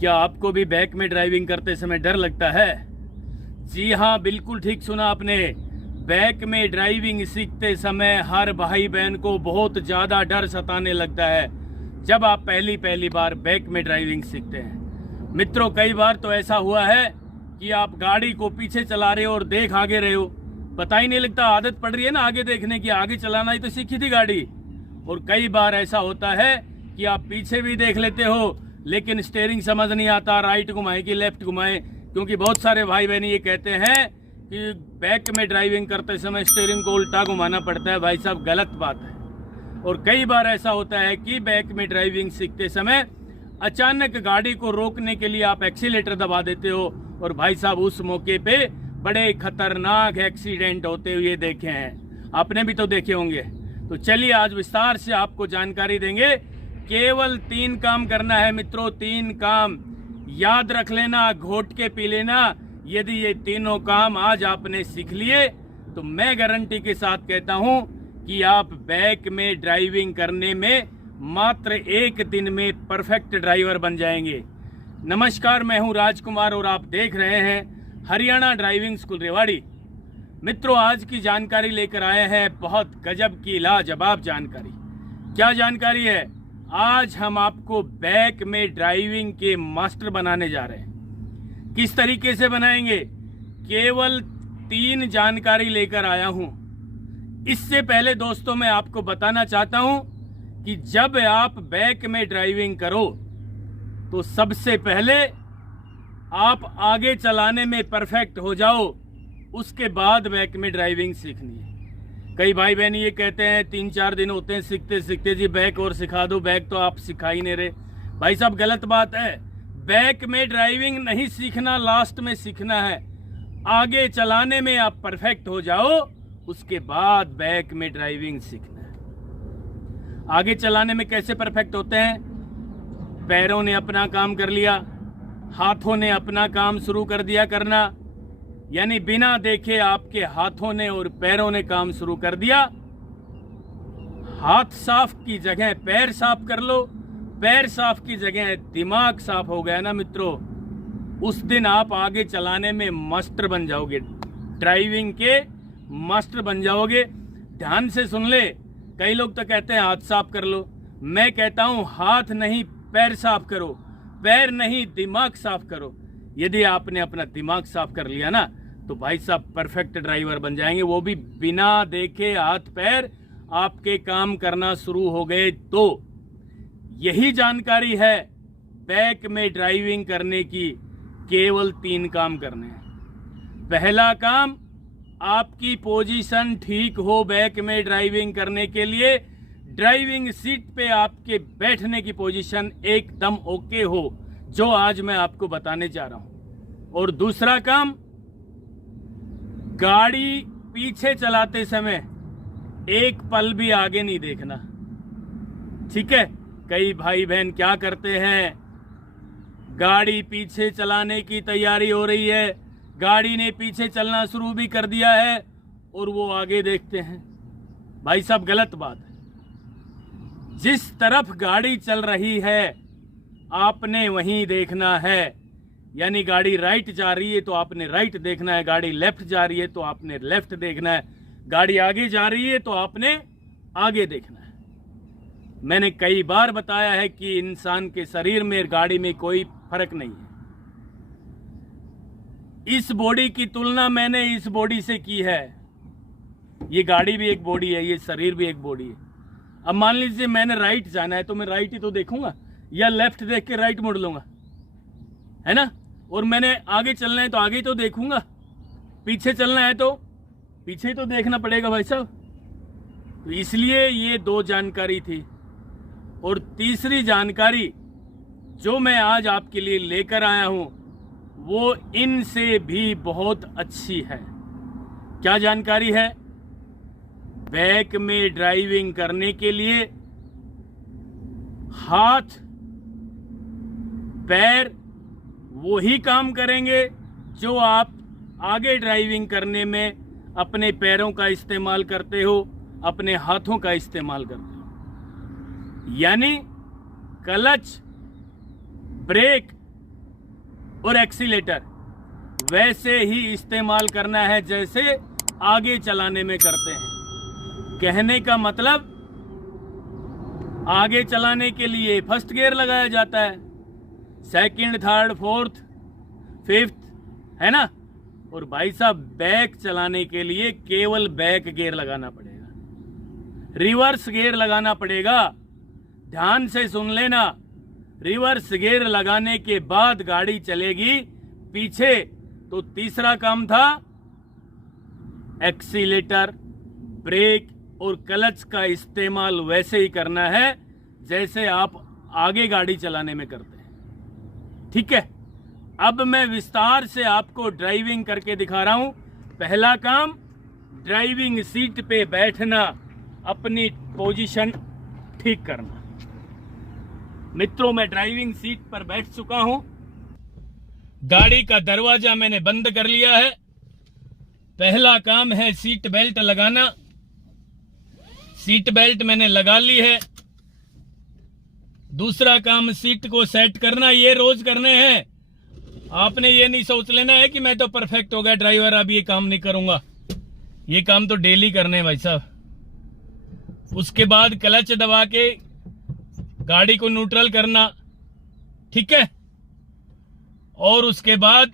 क्या आपको भी बैक में ड्राइविंग करते समय डर लगता है? जी हाँ, बिल्कुल ठीक सुना आपने। बैक में ड्राइविंग सीखते समय हर भाई बहन को बहुत ज़्यादा डर सताने लगता है जब आप पहली बार बैक में ड्राइविंग सीखते हैं। मित्रों, कई बार तो ऐसा हुआ है कि आप गाड़ी को पीछे चला रहे हो और देख आगे रहे हो, पता ही नहीं लगता। आदत पड़ रही है ना आगे देखने की, आगे चलाना ही तो सीखी थी गाड़ी। और कई बार ऐसा होता है कि आप पीछे भी देख लेते हो लेकिन स्टीयरिंग समझ नहीं आता, राइट घुमाए कि लेफ्ट घुमाए। क्योंकि बहुत सारे भाई बहन ये कहते हैं कि बैक में ड्राइविंग करते समय स्टीयरिंग को उल्टा घुमाना पड़ता है। भाई साहब, गलत बात है। और कई बार ऐसा होता है कि बैक में ड्राइविंग सीखते समय अचानक गाड़ी को रोकने के लिए आप एक्सीलेटर दबा देते हो और भाई साहब उस मौके पे बड़े खतरनाक एक्सीडेंट होते हुए देखे हैं। आपने भी तो देखे होंगे। तो चलिए आज विस्तार से आपको जानकारी देंगे। केवल 3 काम करना है मित्रों, 3 काम याद रख लेना, घोट के पी लेना। यदि ये तीनों काम आज आपने सीख लिए तो मैं गारंटी के साथ कहता हूं कि आप बैक में ड्राइविंग करने में मात्र 1 दिन में परफेक्ट ड्राइवर बन जाएंगे। नमस्कार, मैं हूं राजकुमार और आप देख रहे हैं हरियाणा ड्राइविंग स्कूल रेवाड़ी। मित्रों, आज की जानकारी लेकर आए हैं बहुत गजब की लाजवाब जानकारी। क्या जानकारी है? आज हम आपको बैक में ड्राइविंग के मास्टर बनाने जा रहे हैं। किस तरीके से बनाएंगे? केवल 3 जानकारी लेकर आया हूं। इससे पहले दोस्तों मैं आपको बताना चाहता हूं कि जब आप बैक में ड्राइविंग करो तो सबसे पहले आप आगे चलाने में परफेक्ट हो जाओ, उसके बाद बैक में ड्राइविंग सीखनी है। कई भाई बहन ये कहते हैं 3-4 दिन होते हैं सीखते सीखते, जी बैक और सिखा दो, बैक तो आप सिखा ही नहीं रहे। भाई साहब, गलत बात है। बैक में ड्राइविंग नहीं सीखना, लास्ट में सीखना है। आगे चलाने में आप परफेक्ट हो जाओ, उसके बाद बैक में ड्राइविंग सीखना है। आगे चलाने में कैसे परफेक्ट होते हैं? पैरों ने अपना काम कर लिया, हाथों ने अपना काम शुरू कर दिया करना, यानी बिना देखे आपके हाथों ने और पैरों ने काम शुरू कर दिया। हाथ साफ की जगह पैर साफ कर लो, पैर साफ की जगह दिमाग साफ हो गया ना मित्रों, उस दिन आप आगे चलाने में मास्टर बन जाओगे, ड्राइविंग के मास्टर बन जाओगे। ध्यान से सुन ले, कई लोग तो कहते हैं हाथ साफ कर लो। मैं कहता हूं हाथ नहीं पैर साफ करो, पैर नहीं दिमाग साफ करो। यदि आपने अपना दिमाग साफ कर लिया ना तो भाई साहब परफेक्ट ड्राइवर बन जाएंगे, वो भी बिना देखे हाथ पैर आपके काम करना शुरू हो गए। तो यही जानकारी है बैक में ड्राइविंग करने की। केवल 3 काम करने हैं। पहला काम, आपकी पोजीशन ठीक हो बैक में ड्राइविंग करने के लिए। ड्राइविंग सीट पे आपके बैठने की पोजीशन एकदम ओके हो, जो आज मैं आपको बताने जा रहा हूं। और दूसरा काम, गाड़ी पीछे चलाते समय एक पल भी आगे नहीं देखना। ठीक है? कई भाई बहन क्या करते हैं, गाड़ी पीछे चलाने की तैयारी हो रही है, गाड़ी ने पीछे चलना शुरू भी कर दिया है और वो आगे देखते हैं। भाई साहब, गलत बात है। जिस तरफ गाड़ी चल रही है आपने वहीं देखना है। यानी गाड़ी राइट जा रही है तो आपने राइट देखना है, गाड़ी लेफ्ट जा रही है तो आपने लेफ्ट देखना है, गाड़ी आगे जा रही है तो आपने आगे देखना है। मैंने कई बार बताया है कि इंसान के शरीर में गाड़ी में कोई फर्क नहीं है। इस बॉडी की तुलना मैंने इस बॉडी से की है। ये गाड़ी भी एक बॉडी है, ये शरीर भी एक बॉडी है। अब मान लीजिए मैंने राइट जाना है तो मैं राइट ही तो देखूंगा, या लेफ्ट देख के राइट मुड़ लूंगा, है ना? और मैंने आगे चलना है तो आगे तो देखूंगा, पीछे चलना है तो पीछे तो देखना पड़ेगा भाई साहब। तो इसलिए ये 2 जानकारी थी। और तीसरी जानकारी जो मैं आज आपके लिए लेकर आया हूं वो इनसे भी बहुत अच्छी है। क्या जानकारी है? बैक में ड्राइविंग करने के लिए हाथ पैर वही काम करेंगे जो आप आगे ड्राइविंग करने में अपने पैरों का इस्तेमाल करते हो, अपने हाथों का इस्तेमाल करते हो। यानी क्लच, ब्रेक और एक्सीलेटर वैसे ही इस्तेमाल करना है जैसे आगे चलाने में करते हैं। कहने का मतलब आगे चलाने के लिए फर्स्ट गियर लगाया जाता है, सेकंड, थर्ड, फोर्थ, फिफ्थ, है ना। और भाई साहब बैक चलाने के लिए केवल बैक गियर लगाना पड़ेगा, रिवर्स गियर लगाना पड़ेगा। ध्यान से सुन लेना, रिवर्स गियर लगाने के बाद गाड़ी चलेगी पीछे। तो तीसरा काम था एक्सीलेटर, ब्रेक और क्लच का इस्तेमाल वैसे ही करना है जैसे आप आगे गाड़ी चलाने में करते हैं। ठीक है, अब मैं विस्तार से आपको ड्राइविंग करके दिखा रहा हूं। पहला काम, ड्राइविंग सीट पे बैठना, अपनी पोजीशन ठीक करना। मित्रों, मैं ड्राइविंग सीट पर बैठ चुका हूं, गाड़ी का दरवाजा मैंने बंद कर लिया है। पहला काम है सीट बेल्ट लगाना। सीट बेल्ट मैंने लगा ली है। दूसरा काम सीट को सेट करना, ये रोज करने हैं। आपने ये नहीं सोच लेना है कि मैं तो परफेक्ट हो गया ड्राइवर, अब ये काम नहीं करूंगा। ये काम तो डेली करने हैं भाई साहब। उसके बाद क्लच दबा के गाड़ी को न्यूट्रल करना, ठीक है। और उसके बाद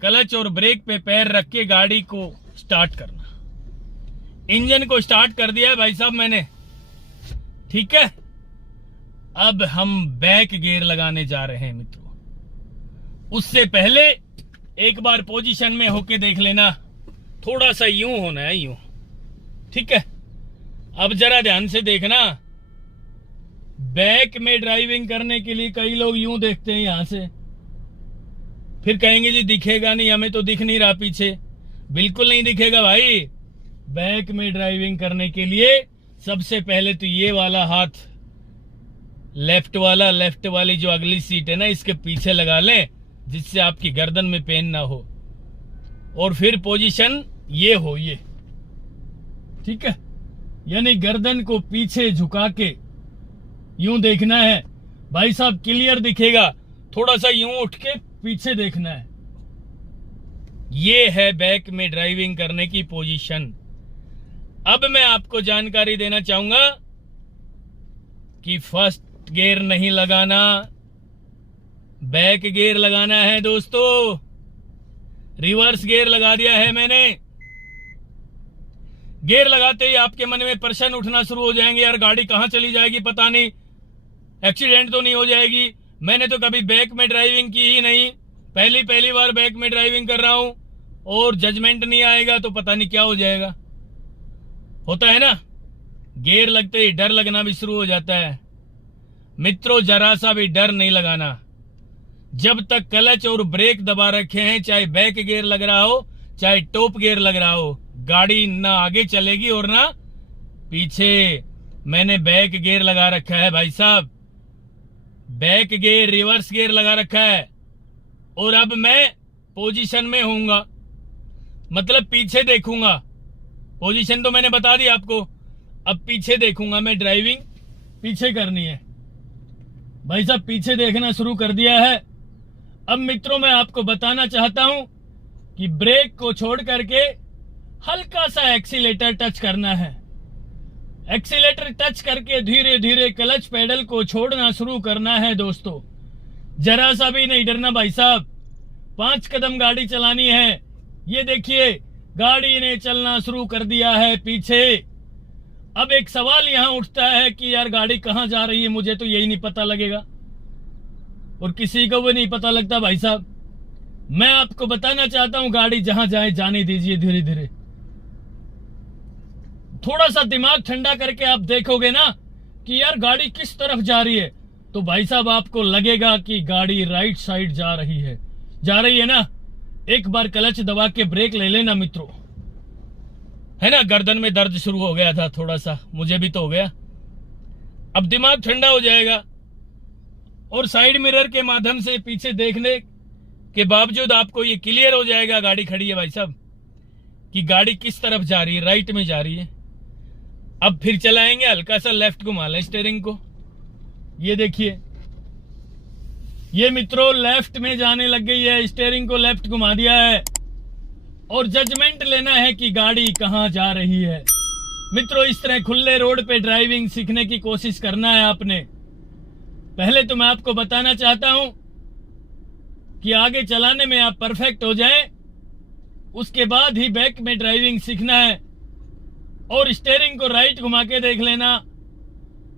क्लच और ब्रेक पे पैर रख के गाड़ी को स्टार्ट करना। इंजन को स्टार्ट कर दिया है भाई साहब मैंने, ठीक है। अब हम बैक गियर लगाने जा रहे हैं मित्रों। उससे पहले एक बार पोजीशन में होके देख लेना, थोड़ा सा यूं होना है, यूं, ठीक है। अब जरा ध्यान से देखना, बैक में ड्राइविंग करने के लिए कई लोग यूं देखते हैं यहां से, फिर कहेंगे जी दिखेगा नहीं, हमें तो दिख नहीं रहा पीछे। बिल्कुल नहीं दिखेगा भाई। बैक में ड्राइविंग करने के लिए सबसे पहले तो ये वाला हाथ, लेफ्ट वाली जो अगली सीट है ना, इसके पीछे लगा लें, जिससे आपकी गर्दन में पेन ना हो। और फिर पोजीशन ये हो, ये, ठीक है। यानी गर्दन को पीछे झुका के यूं देखना है भाई साहब, क्लियर दिखेगा। थोड़ा सा यूं उठ के पीछे देखना है। ये है बैक में ड्राइविंग करने की पोजीशन। अब मैं आपको जानकारी देना चाहूंगा कि फर्स्ट गियर नहीं लगाना, बैक गियर लगाना है दोस्तों। रिवर्स गियर लगा दिया है मैंने। गियर लगाते ही आपके मन में प्रश्न उठना शुरू हो जाएंगे, यार गाड़ी कहां चली जाएगी पता नहीं, एक्सीडेंट तो नहीं हो जाएगी। मैंने तो कभी बैक में ड्राइविंग की ही नहीं, पहली बार बैक में ड्राइविंग कर रहा हूं, और जजमेंट नहीं आएगा तो पता नहीं क्या हो जाएगा। होता है ना, गियर लगते ही डर लगना भी शुरू हो जाता है। मित्रों, जरा सा भी डर नहीं लगाना। जब तक क्लच और ब्रेक दबा रखे हैं, चाहे बैक गियर लग रहा हो चाहे टॉप गियर लग रहा हो, गाड़ी ना आगे चलेगी और ना पीछे। मैंने बैक गियर लगा रखा है भाई साहब, बैक गियर, रिवर्स गियर लगा रखा है। और अब मैं पोजीशन में होऊंगा, मतलब पीछे देखूंगा। पोजीशन तो मैंने बता दी आपको, अब पीछे देखूंगा मैं। ड्राइविंग पीछे करनी है भाई साहब, पीछे देखना शुरू कर दिया है। अब मित्रों, मैं आपको बताना चाहता हूं कि ब्रेक को छोड़ करके हल्का सा एक्सीलेटर टच करना है। एक्सीलेटर टच करके धीरे धीरे क्लच पेडल को छोड़ना शुरू करना है दोस्तों। जरा सा भी नहीं डरना भाई साहब। 5 कदम गाड़ी चलानी है। ये देखिए, गाड़ी ने चलना शुरू कर दिया है पीछे। अब एक सवाल यहां उठता है कि यार गाड़ी कहां जा रही है, मुझे तो यही नहीं पता लगेगा, और किसी को भी नहीं पता लगता भाई साहब। मैं आपको बताना चाहता हूं, गाड़ी जहां जाए जाने दीजिए धीरे धीरे। थोड़ा सा दिमाग ठंडा करके आप देखोगे ना कि यार गाड़ी किस तरफ जा रही है, तो भाई साहब आपको लगेगा कि गाड़ी राइट साइड जा रही है ना। एक बार क्लच दबा के ब्रेक ले लेना मित्रों, है ना। गर्दन में दर्द शुरू हो गया था थोड़ा सा, मुझे भी तो हो गया। अब दिमाग ठंडा हो जाएगा, और साइड मिरर के माध्यम से पीछे देखने के बावजूद आपको ये क्लियर हो जाएगा गाड़ी खड़ी है भाई साहब, कि गाड़ी किस तरफ जा रही है, राइट में जा रही है। अब फिर चलाएंगे, हल्का सा लेफ्ट घुमा लें स्टीयरिंग को। ये देखिए, ये मित्रों लेफ्ट में जाने लग गई है, स्टीयरिंग को लेफ्ट घुमा दिया है और जजमेंट लेना है कि गाड़ी कहां जा रही है। मित्रों इस तरह खुले रोड पे ड्राइविंग सीखने की कोशिश करना है आपने। पहले तो मैं आपको बताना चाहता हूं कि आगे चलाने में आप परफेक्ट हो जाएं, उसके बाद ही बैक में ड्राइविंग सीखना है और स्टीयरिंग को राइट घुमा के देख लेना।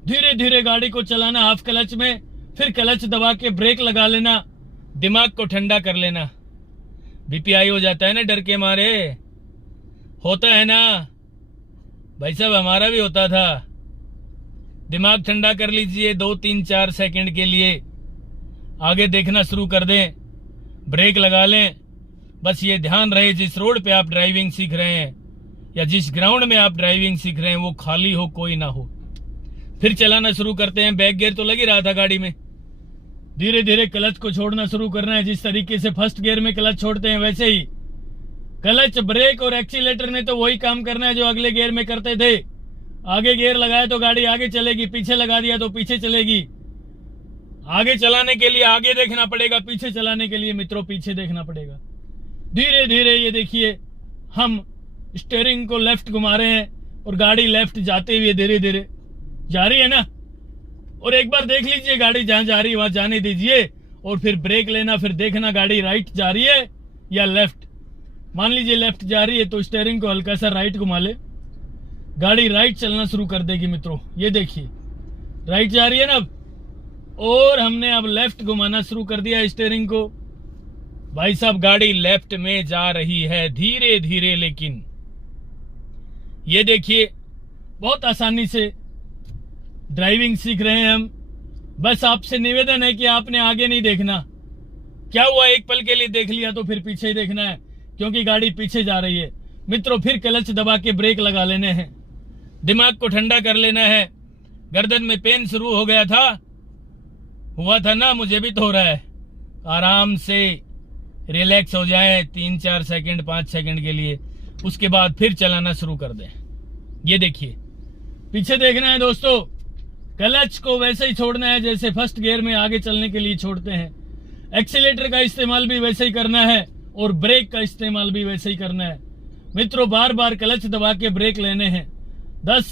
धीरे धीरे गाड़ी को चलाना हाफ क्लच में, फिर क्लच दबा के ब्रेक लगा लेना, दिमाग को ठंडा कर लेना। बीपीआई हो जाता है ना डर के मारे, होता है ना भाई साहब, हमारा भी होता था। दिमाग ठंडा कर लीजिए 2, 3, 4 सेकंड के लिए, आगे देखना शुरू कर दें, ब्रेक लगा लें। बस ये ध्यान रहे जिस रोड पे आप ड्राइविंग सीख रहे हैं या जिस ग्राउंड में आप ड्राइविंग सीख रहे हैं वो खाली हो, कोई ना हो। फिर चलाना शुरू करते हैं। बैक गियर तो लग ही रहा था गाड़ी में। धीरे धीरे क्लच को छोड़ना शुरू करना है। जिस तरीके से फर्स्ट गियर में क्लच छोड़ते हैं वैसे ही क्लच, ब्रेक और एक्सीलेटर ने तो वही काम करना है जो अगले गियर में करते थे। आगे गियर लगाया तो गाड़ी आगे चलेगी, पीछे लगा दिया तो पीछे चलेगी। आगे चलाने के लिए आगे देखना पड़ेगा, पीछे चलाने के लिए मित्रों पीछे देखना पड़ेगा। धीरे धीरे ये देखिए हम स्टीयरिंग को लेफ्ट घुमा रहे हैं और गाड़ी लेफ्ट जाते हुए धीरे धीरे जा रही है ना। और एक बार देख लीजिए गाड़ी जहां जा रही है वहां जाने दीजिए और फिर ब्रेक लेना, फिर देखना गाड़ी राइट जा रही है या लेफ्ट। मान लीजिए लेफ्ट जा रही है तो स्टीयरिंग को हल्का सा राइट घुमा ले, गाड़ी राइट चलना शुरू कर देगी मित्रों। ये देखिए राइट जा रही है ना और हमने अब लेफ्ट घुमाना शुरू कर दिया स्टीयरिंग को। भाई साहब गाड़ी लेफ्ट में जा रही है धीरे धीरे, लेकिन ये देखिए बहुत आसानी से ड्राइविंग सीख रहे हैं हम। बस आपसे निवेदन है कि आपने आगे नहीं देखना। क्या हुआ एक पल के लिए देख लिया तो फिर पीछे ही देखना है क्योंकि गाड़ी पीछे जा रही है। मित्रों फिर क्लच दबा के ब्रेक लगा लेने हैं, दिमाग को ठंडा कर लेना है। गर्दन में पेन शुरू हो गया था, हुआ था ना, मुझे भी तो हो रहा है। आराम से रिलैक्स हो जाए 3, 4 सेकंड 5 सेकंड के लिए, उसके बाद फिर चलाना शुरू कर दें। ये देखिए पीछे देखना है दोस्तों, क्लच को वैसे ही छोड़ना है जैसे फर्स्ट गियर में आगे चलने के लिए छोड़ते हैं। एक्सीलेटर का इस्तेमाल भी वैसे ही करना है और ब्रेक का इस्तेमाल भी वैसे ही करना है। मित्रों बार बार क्लच दबा के ब्रेक लेने हैं। 10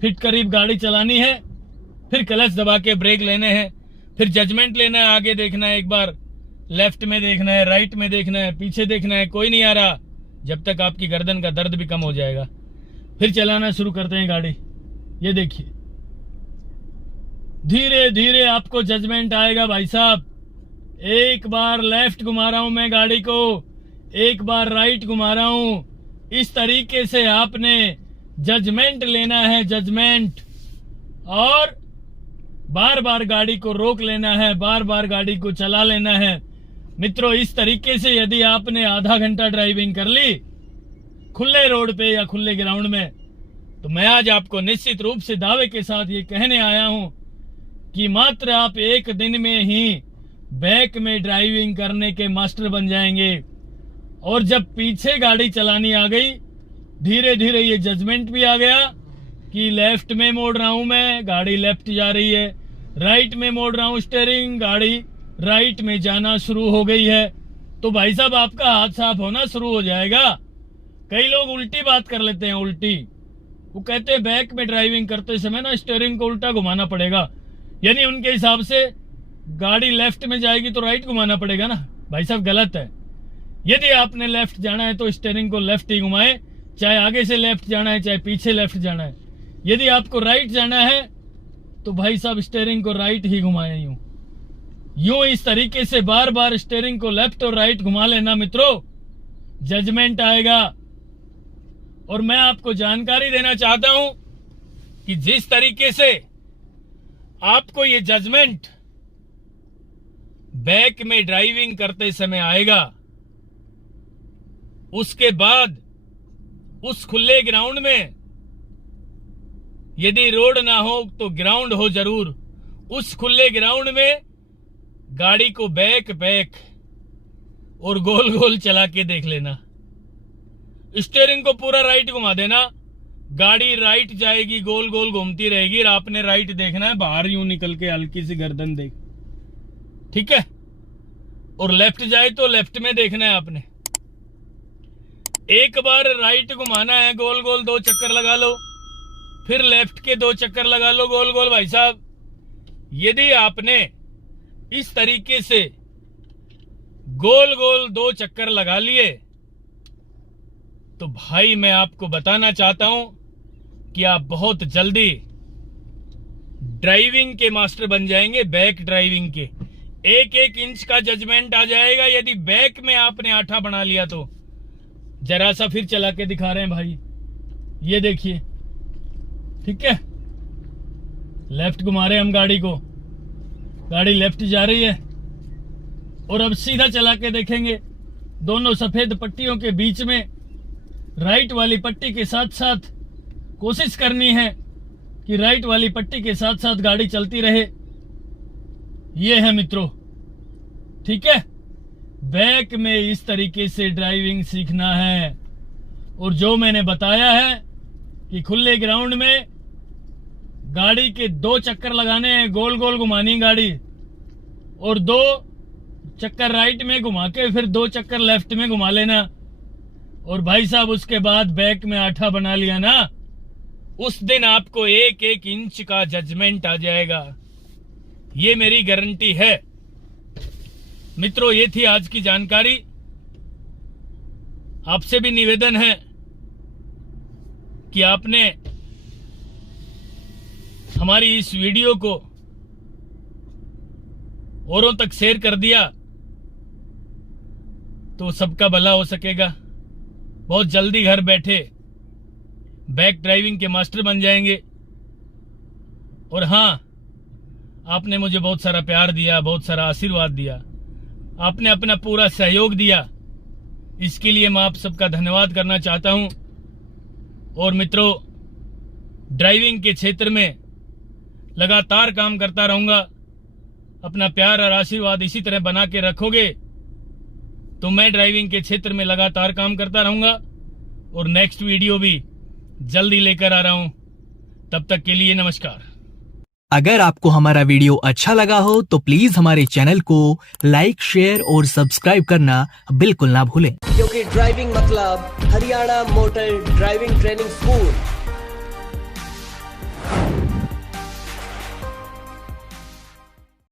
फीट करीब गाड़ी चलानी है, फिर क्लच दबा के ब्रेक लेने हैं, फिर जजमेंट लेना है, आगे देखना है, एक बार लेफ्ट में देखना है, राइट में देखना है, पीछे देखना है, कोई नहीं आ रहा जब तक आपकी गर्दन का दर्द भी कम हो जाएगा। फिर चलाना शुरू करते हैं गाड़ी। ये देखिए धीरे धीरे आपको जजमेंट आएगा भाई साहब। एक बार लेफ्ट घुमा रहा हूं मैं गाड़ी को, एक बार राइट घुमा रहा हूं। इस तरीके से आपने जजमेंट लेना है, जजमेंट, और बार बार गाड़ी को रोक लेना है, बार बार गाड़ी को चला लेना है। मित्रों इस तरीके से यदि आपने आधा घंटा ड्राइविंग कर ली खुले रोड पे या खुले ग्राउंड में, तो मैं आज आपको निश्चित रूप से दावे के साथ ये कहने आया हूं कि मात्र आप एक दिन में ही बैक में ड्राइविंग करने के मास्टर बन जाएंगे। और जब पीछे गाड़ी चलानी आ गई, धीरे धीरे ये जजमेंट भी आ गया कि लेफ्ट में मोड़ रहा हूं मैं, गाड़ी लेफ्ट जा रही है, राइट में मोड़ रहा हूं स्टीयरिंग, गाड़ी राइट में जाना शुरू हो गई है। तो भाई साहब आपका हाथ साफ होना शुरू हो जाएगा। कई लोग उल्टी बात कर लेते हैं, उल्टी, वो कहते हैं बैक में ड्राइविंग करते समय ना स्टीयरिंग को उल्टा घुमाना पड़ेगा, यानी उनके हिसाब से गाड़ी लेफ्ट में जाएगी तो राइट घुमाना पड़ेगा ना। भाई साहब गलत है। यदि आपने लेफ्ट जाना है तो स्टीयरिंग को लेफ्ट ही घुमाए, चाहे आगे से लेफ्ट जाना है चाहे पीछे लेफ्ट जाना है। यदि आपको राइट जाना है तो भाई साहब स्टीयरिंग को राइट ही घुमाए, यूं इस तरीके से बार बार स्टीयरिंग को लेफ्ट और राइट घुमा लेना मित्रों, जजमेंट आएगा। और मैं आपको जानकारी देना चाहता हूं कि जिस तरीके से आपको ये जजमेंट बैक में ड्राइविंग करते समय आएगा, उसके बाद उस खुले ग्राउंड में यदि रोड ना हो तो ग्राउंड हो जरूर, उस खुले ग्राउंड में गाड़ी को बैक बैक और गोल गोल चला के देख लेना। स्टीयरिंग को पूरा राइट घुमा देना, गाड़ी राइट जाएगी, गोल गोल घूमती रहेगी और आपने राइट देखना है, बाहर यूं निकल के हल्की सी गर्दन देख, ठीक है। और लेफ्ट जाए तो लेफ्ट में देखना है आपने। एक बार राइट घुमाना है, गोल गोल 2 चक्कर लगा लो, फिर लेफ्ट के 2 चक्कर लगा लो गोल गोल। भाई साहब यदि आपने इस तरीके से गोल गोल 2 चक्कर लगा लिए तो भाई मैं आपको बताना चाहता हूं कि आप बहुत जल्दी ड्राइविंग के मास्टर बन जाएंगे, बैक ड्राइविंग के। 1-1 इंच का जजमेंट आ जाएगा यदि बैक में आपने आठा बना लिया तो। जरा सा फिर चला के दिखा रहे हैं भाई, ये देखिए, ठीक है। लेफ्ट घुमा रहे हैं हम गाड़ी को, गाड़ी लेफ्ट जा रही है। और अब सीधा चला के देखेंगे, दोनों सफेद पट्टियों के बीच में राइट वाली पट्टी के साथ साथ कोशिश करनी है कि राइट वाली पट्टी के साथ साथ गाड़ी चलती रहे। ये है मित्रों, ठीक है। बैक में इस तरीके से ड्राइविंग सीखना है। और जो मैंने बताया है कि खुले ग्राउंड में गाड़ी के 2 चक्कर लगाने हैं, गोल गोल घुमानी गाड़ी, और 2 चक्कर राइट में घुमा के फिर 2 चक्कर लेफ्ट में घुमा लेना। और भाई साहब उसके बाद बैक में आठा बना लिया ना, उस दिन आपको 1-1 इंच का जजमेंट आ जाएगा, ये मेरी गारंटी है। मित्रों ये थी आज की जानकारी। आपसे भी निवेदन है कि आपने हमारी इस वीडियो को औरों तक शेयर कर दिया तो सबका भला हो सकेगा। बहुत जल्दी घर बैठे बैक ड्राइविंग के मास्टर बन जाएंगे। और हाँ, आपने मुझे बहुत सारा प्यार दिया, बहुत सारा आशीर्वाद दिया, आपने अपना पूरा सहयोग दिया, इसके लिए मैं आप सबका धन्यवाद करना चाहता हूं। और मित्रों ड्राइविंग के क्षेत्र में लगातार काम करता रहूंगा। अपना प्यार और आशीर्वाद इसी तरह बना के रखोगे तो मैं ड्राइविंग के क्षेत्र में लगातार काम करता रहूंगा और नेक्स्ट वीडियो भी जल्दी लेकर आ रहा हूं। तब तक के लिए नमस्कार। अगर आपको हमारा वीडियो अच्छा लगा हो तो प्लीज हमारे चैनल को लाइक, शेयर और सब्सक्राइब करना बिल्कुल ना भूलें। क्योंकि ड्राइविंग मतलब Haryana motor driving training school.